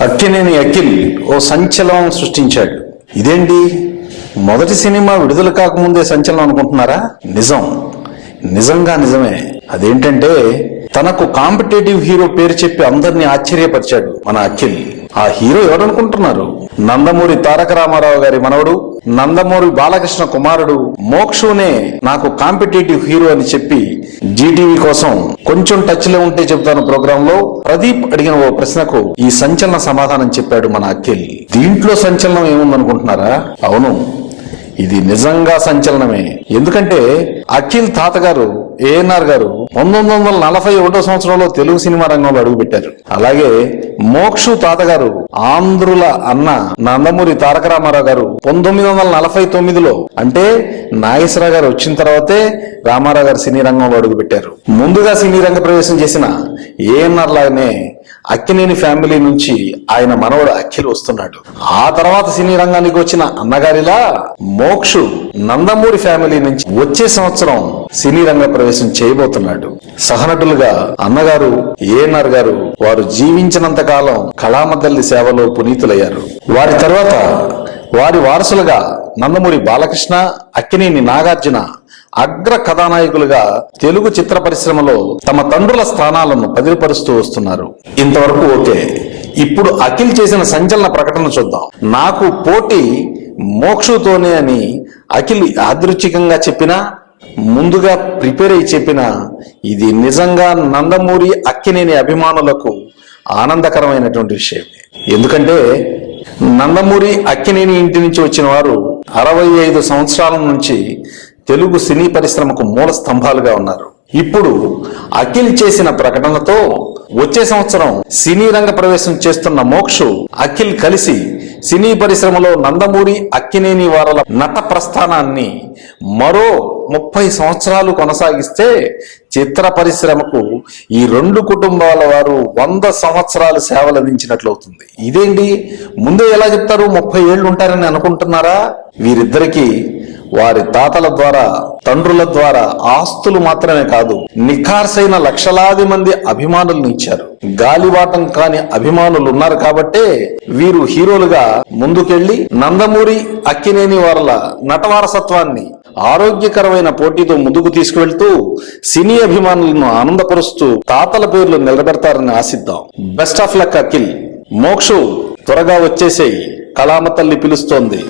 అక్కినేని అఖిల్ ఓ సంచలనం సృష్టించాడు. ఇదేంటి? మొదటి సినిమా విడుదల కాకముందే సంచలనం అనుకుంటున్నారా? నిజం. నిజంగా నిజమే. అదేంటంటే తనకు కాంపిటేటివ్ హీరో పేరు చెప్పి అందరినీ ఆశ్చర్యపరిచాడు మన అఖిల్. ఆ హీరో ఎవరనుకుంటున్నారు? నందమూరి తారక రామారావు గారి మనవడు నందమూరి బాలకృష్ణ కుమారుడు మోక్షునే నాకు కాంపిటేటివ్ హీరో అని చెప్పి జీటీవీ కోసం కొంచెం టచ్లో ఉంటే చెబుతాను ప్రోగ్రామ్లో ప్రదీప్ అడిగిన ఓ ప్రశ్నకు ఈ సంచలన సమాధానం చెప్పాడు మన అఖిల్. దీంట్లో సంచలనం ఏముందనుకుంటున్నారా? అవును ఇది నిజంగా సంచలనమే. ఎందుకంటే అఖిల్ తాతగారు ఏఎన్ఆర్ గారు పంతొమ్మిది వందల నలభై ఒకటో సంవత్సరంలో తెలుగు సినిమా రంగంలో అడుగుపెట్టారు. అలాగే మోక్షు తాతగారు ఆంధ్రుల అన్న నందమూరి తారక రామారావు గారు పంతొమ్మిది వందల నలభై తొమ్మిదిలో అంటే నాగేశ్వరరావు గారు వచ్చిన తర్వాతే రామారావు గారు సినీ రంగంలో అడుగుపెట్టారు. ముందుగా సినీ రంగ ప్రవేశం చేసిన ఏఎన్ఆర్ లాగానే అక్కినేని ఫ్యామిలీ నుంచి ఆయన మనవడు అఖిల్ వస్తున్నాడు. ఆ తర్వాత సినీ రంగానికి వచ్చిన అన్నగారిలా మోక్షు నందమూరి ఫ్యామిలీ నుంచి వచ్చే సంవత్సరం సినీ రంగ ప్రవేశం చేయబోతున్నాడు. సహనటులుగా అన్నగారు ఏఎన్ఆర్ గారు వారు జీవించినంత కాలం కళామతల్లి సేవలో పునీతులయ్యారు. వారి తర్వాత వారి వారసులుగా నందమూరి బాలకృష్ణ అక్కినేని నాగార్జున అగ్ర కథానాయకులుగా తెలుగు చిత్ర పరిశ్రమలో తమ తండ్రుల స్థానాలను పదిలిపరుస్తూ వస్తున్నారు. ఇంతవరకు ఓకే. ఇప్పుడు అఖిల్ చేసిన సంచలన ప్రకటన చూద్దాం. నాకు పోటీ మోక్షుతోనే అని అఖిల్ యాదృచ్ఛికంగా చెప్పినా ముందుగా ప్రిపేర్ అయి చెప్పిన ఇది నిజంగా నందమూరి అక్కినేని అభిమానులకు ఆనందకరమైనటువంటి విషయం ఎందుకంటే నందమూరి అక్కినేని ఇంటి నుంచి వచ్చిన వారు అరవై ఐదు సంవత్సరాల నుంచి తెలుగు సినీ పరిశ్రమకు మూల స్తంభాలుగా ఉన్నారు. ఇప్పుడు అఖిల్ చేసిన ప్రకటనతో వచ్చే సంవత్సరం సినీ రంగ ప్రవేశం చేస్తున్న మోక్షు అఖిల్ కలిసి సినీ పరిశ్రమలో నందమూరి అక్కినేని వారల నట ప్రస్థానాన్ని మరో ముప్పై సంవత్సరాలు కొనసాగిస్తే చిత్ర పరిశ్రమకు ఈ రెండు కుటుంబాల వారు వంద సంవత్సరాలు సేవలు అందించినట్లవుతుంది. ఇదేంటి? ముందే ఎలా చెప్తారు? ముప్పై ఏళ్ళు ఉంటారని అనుకుంటున్నారా? వీరిద్దరికీ వారి తాతల ద్వారా తండ్రుల ద్వారా ఆస్తులు మాత్రమే కాదు నిఖార్సైన లక్షలాది మంది అభిమానులను ఇచ్చారు. గాలివాటం కాని అభిమానులు ఉన్నారు కాబట్టే వీరు హీరోలుగా ముందుకెళ్ళి నందమూరి అక్కినేని వారల నటవారసత్వాన్ని ఆరోగ్యకరమైన పోటీతో ముందుకు తీసుకువెళ్తూ సినీ అభిమానులను ఆనందపరుస్తూ తాతల పేర్లు నిలబెడతారని ఆశిద్దాం. Best of luck Akhil. Mokshu త్వరగా వచ్చేసేయి. కళామ తల్లి పిలుస్తోంది.